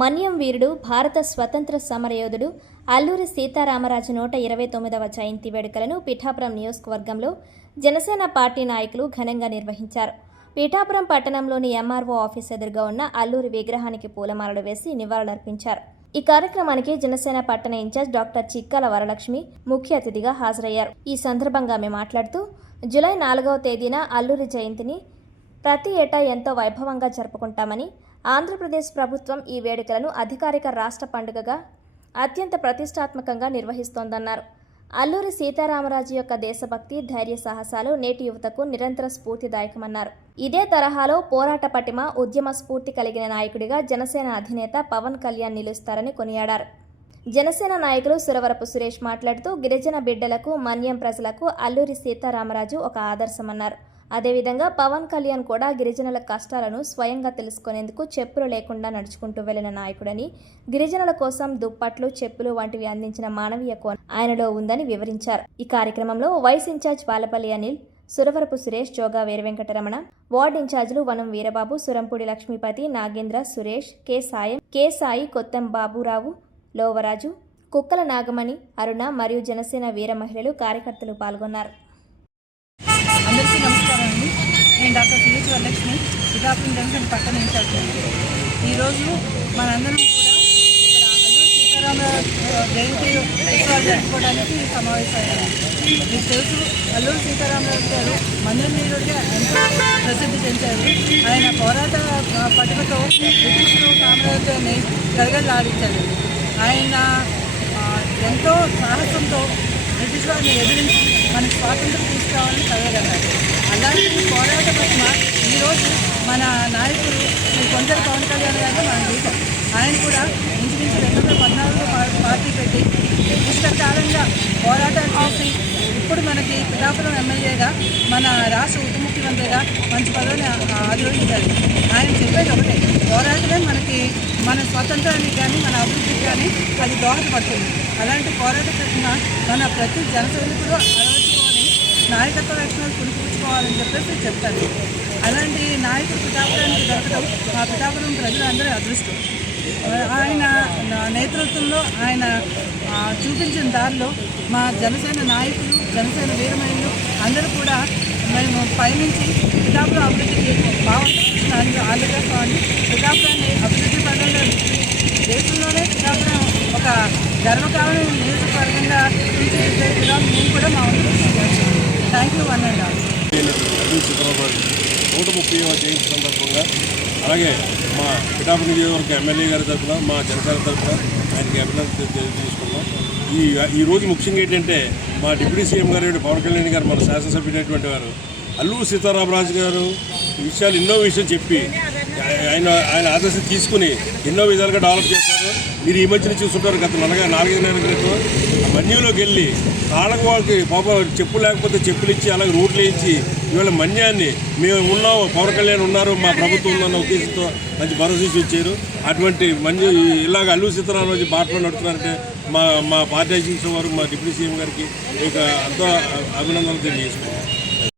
మన్యం వీరుడు భారత స్వతంత్ర సమరయోధుడు అల్లూరి సీతారామరాజు 129వ జయంతి వేడుకలను పిఠాపురం నియోజకవర్గంలో జనసేన పార్టీ నాయకులు ఘనంగా నిర్వహించారు. పిఠాపురం పట్టణంలోని ఎంఆర్ఓ ఆఫీస్ ఎదురుగా ఉన్న అల్లూరి విగ్రహానికి పూలమాలలు వేసి నివాళులర్పించారు. ఈ కార్యక్రమానికి జనసేన పట్టణ ఇన్ఛార్జ్ డాక్టర్ చిక్కాల వరలక్ష్మి ముఖ్య అతిథిగా హాజరయ్యారు. ఈ సందర్భంగా ఆమె మాట్లాడుతూ జూలై 4వ తేదీన అల్లూరి జయంతిని ప్రతి ఏటా ఎంతో వైభవంగా జరుపుకుంటామని, ఆంధ్రప్రదేశ్ ప్రభుత్వం ఈ వేడుకలను అధికారిక రాష్ట్ర పండుగగా అత్యంత ప్రతిష్టాత్మకంగా నిర్వహిస్తోందన్నారు. అల్లూరి సీతారామరాజు యొక్క దేశభక్తి, ధైర్య సాహసాలు నేటి యువతకు నిరంతర స్ఫూర్తిదాయకమన్నారు. ఇదే తరహాలో పోరాట పటిమ, ఉద్యమ స్ఫూర్తి కలిగిన నాయకుడిగా జనసేన అధినేత పవన్ కళ్యాణ్ నిలుస్తారని కొనియాడారు. జనసేన నాయకులు సురవరపు సురేష్ మాట్లాడుతూ గిరిజన బిడ్డలకు, మన్యం ప్రజలకు అల్లూరి సీతారామరాజు ఒక ఆదర్శమన్నారు. అదేవిధంగా పవన్ కళ్యాణ్ కూడా గిరిజనుల కష్టాలను స్వయంగా తెలుసుకునేందుకు చెప్పులు లేకుండా నడుచుకుంటూ వెళ్లిన నాయకుడని, గిరిజనుల కోసం దుప్పట్లు, చెప్పులు వంటివి అందించిన మానవీయ కోణం ఆయనలో ఉందని వివరించారు. ఈ కార్యక్రమంలో vice incharge Balapalli Anil, Suravarapu Suresh, జోగా వీరవెంకటరమణ, ward ఇన్ఛార్జీలు వనం వీరబాబు, సురంపూడి లక్ష్మీపతి, నాగేంద్ర, సురేష్, కె సాయి, కొత్తం బాబురావు, లోవరాజు, కుక్కల నాగమణి, అరుణ మరియు జనసేన వీర మహిళలు, కార్యకర్తలు పాల్గొన్నారు. అందరికీ నమస్కారం అండి. నేను డాక్టర్ సిహెచ్ వరలక్ష్మి, పిఠాపురం జనసేన పట్టణ ఇన్ఛార్జ్. ఈరోజు మనందరం కూడా ఇక్కడ అల్లూరి సీతారామరాజు జయంతి ఉత్సవాలు జరుపుకోవడానికి సమావేశమయ్యాము. మీకు తెలుసు, అల్లూరి సీతారామరాజు గారు మన్యం వీరుడిగా ఎంతో ప్రసిద్ధి చెందారు. ఆయన పోరాట పటిమతో బ్రిటిష్ సామ్రాజ్యాన్ని గడగడలాడించారు. ఆయన ఎంతో సాహసంతో బ్రిటిష్ వారిని ఎదిరించి మనకు స్వాతంత్రం తీసుకురావాలని చదవగలరు. అలాంటి పోరాట పట్ల ఈరోజు మన నాయకులు శ్రీ కొంచెం పవన్ కళ్యాణ్ గారు మనం చూసాం. ఆయన కూడా ఇంచుమించు 2014లో పార్టీ పెట్టి ఇష్టకాలంగా పోరాటాలు చేసి ఇప్పుడు మనకి పిఠాపురం ఎమ్మెల్యేగా, మన రాష్ట్ర ఉప ముఖ్యమంత్రిగా మంచి పదవిని అధిరోహించారు. ఆయన చెప్పేది ఒకటే, పోరాటమే మనకి మన స్వతంత్రానికి కానీ మన అభివృద్ధికి కానీ అది దోహదపడుతుంది. అలాంటి పోరాట ప్రశ్న మన ప్రతి జన సైనికుడు అలవర్చుకొని నాయకత్వ లక్షణాలు పుణిపుచ్చుకోవాలని చెప్పేసి చెప్తారు. అలాంటి నాయకుడు పిఠాపురానికి దొరకడం మా పిఠాపురం ప్రజలందరూ అదృష్టం. ఆయన నేతృత్వంలో, ఆయన చూపించిన దారిలో మా జనసేన నాయకులు, జనసేన వీరమహిళలు అందరూ కూడా మేము పయనించి పిఠాపురం అభివృద్ధికి బాగుంటుంది ఆంధ్రప్రదేశ్ పిఠాపురాన్ని అభివృద్ధి పదంలో దేశంలోనే పిఠాపురం ఒక గర్వకారణం నియోజకవర్గంగా తీర్చిదిద్దేలా మేము కూడా మా థ్యాంక్ యూ అన్నాడు. 130వ జయంతి సందర్భంగా, అలాగే మా పిఠాపురం నియోజకవర్గ ఎమ్మెల్యే గారి తరఫున, మా జనసేన తరఫున ఆయనకి అభినందనలు తెలియజేసుకున్నాం. ఈ రోజు ముఖ్యంగా ఏంటంటే, మా డిప్యూటీ సీఎం గారు పవన్ కళ్యాణ్ గారు, మన శాసనసభ్యుడైనటువంటి వారు అల్లూరి సీతారామరాజు గారు విషయాలు ఎన్నో విషయం చెప్పి ఆయన ఆదర్శం తీసుకుని ఎన్నో విధాలుగా డెవలప్ చేశారు. మీరు ఈ మధ్యన చూస్తుంటారు, గత 4-5 నెలల క్రితం ఆ మన్యంలోకి వెళ్ళి కాళ్ళకు వాళ్ళకి పాపం చెప్పులు లేకపోతే చెప్పులు ఇచ్చి, అలాగే రూట్లు ఇచ్చి ఇవాళ మన్యాన్ని మేము ఉన్నాము, పవన్ కళ్యాణ్ ఉన్నారు, మా ప్రభుత్వం ఉందన్న ఉద్దేశంతో మంచి భరోసా ఇచ్చారు. అటువంటి ఇలాగ అల్లూరి సీతారామరాజు బాటలో నడుతున్నారంటే మా పార్టీ అధ్యక్షుల వారు, మా డిప్యూటీ సీఎం గారికి ఇక అంతా అభినందనలు తెలియజేసుకున్నాం.